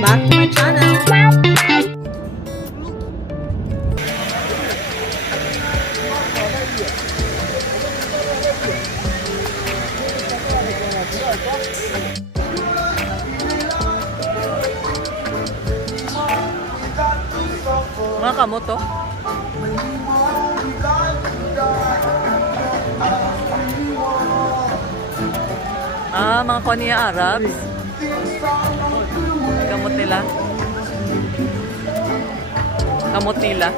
back to my channel. Mga kamot to. Mga Konya Arabs. Kamot nila. Kamot nila.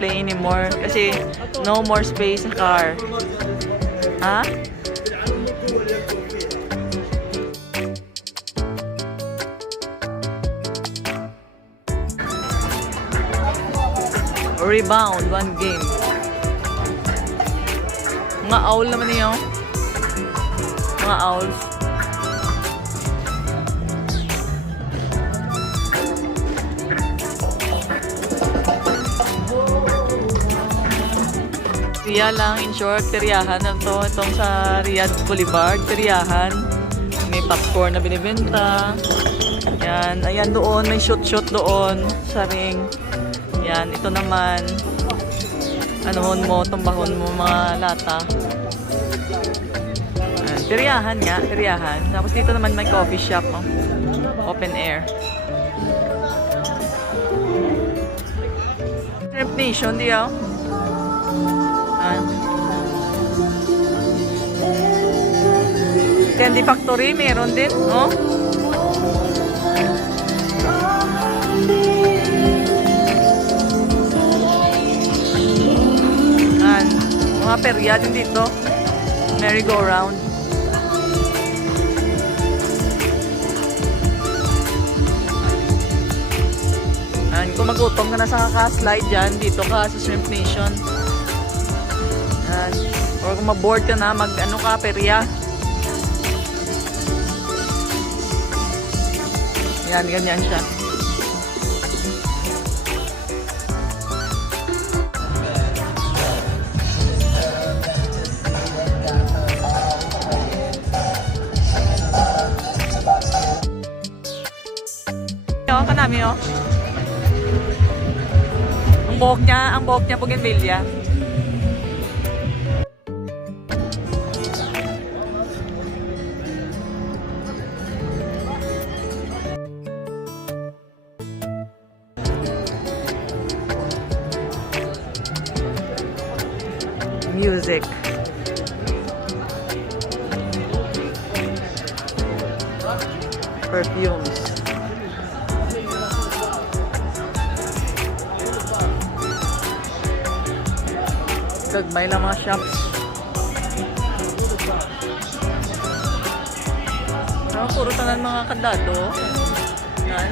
Play anymore kasi no more space sa car. Ha? Rebound, one game. Mga owl naman niyo. Mga owls. Riya lang, in short, teriyahan na to. Itong sa Riyadh Boulevard, teriyahan. May popcorn na binibenta. Yan, ayan doon, may shoot-shoot doon sa ring. Yan, ito naman. Anuhon mo, tumbahon mo mga lata. Yan, teriyahan nga, teriyahan. Tapos dito naman may coffee shop. Oh. Open air. Shrimp Nation, di oh. Candy Factory, meron din, oh. Yan, mga perya din dito. Merry-go-round. Yan, kung magutom ka na sa kaka-slide dyan, dito ka sa Shrimp Nation. Yan. Or kung ma-board ka na, mag-ano ka, perya. Yan, ganyan siya. Yo, kanami yo. Ang buhok niya bougainvillea. Music. Perfumes. Gagmay lang mga shops. Puro tanan mga kandado. Yan.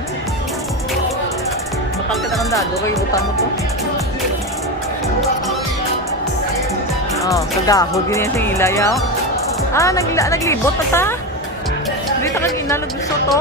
Bakal ka na kandado, kayo butang mo to. Oh, kagahod din yan sa ilayaw. Naglibot na ta. Hindi ta kagina, naggusto to.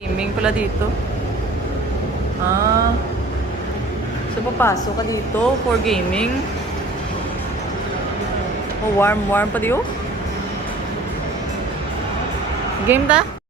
Gaming pala dito. Ah. So, papasok ka dito for gaming. Oh, warm pa di oh. Game ta?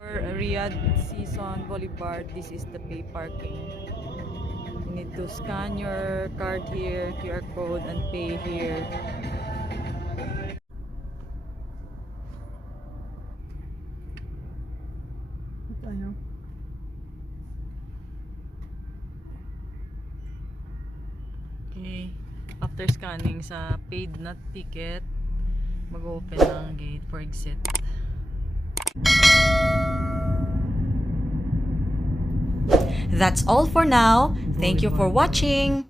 For Riyadh Season Boulevard, this is the pay parking. You need to scan your card here, QR code, and pay here. Ano? Okay. After scanning sa paid not ticket, mag-open ang gate for exit. That's all for now. Thank you for watching.